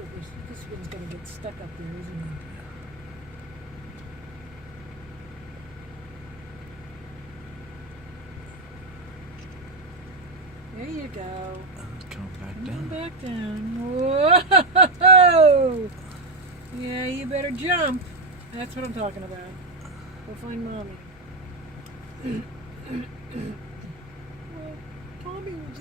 too. This one's going to get stuck up there, isn't it? There you go. Come back Come down. back down. Whoa! Yeah, you better jump. That's what I'm talking about. Go find Mommy. Well, Tommy was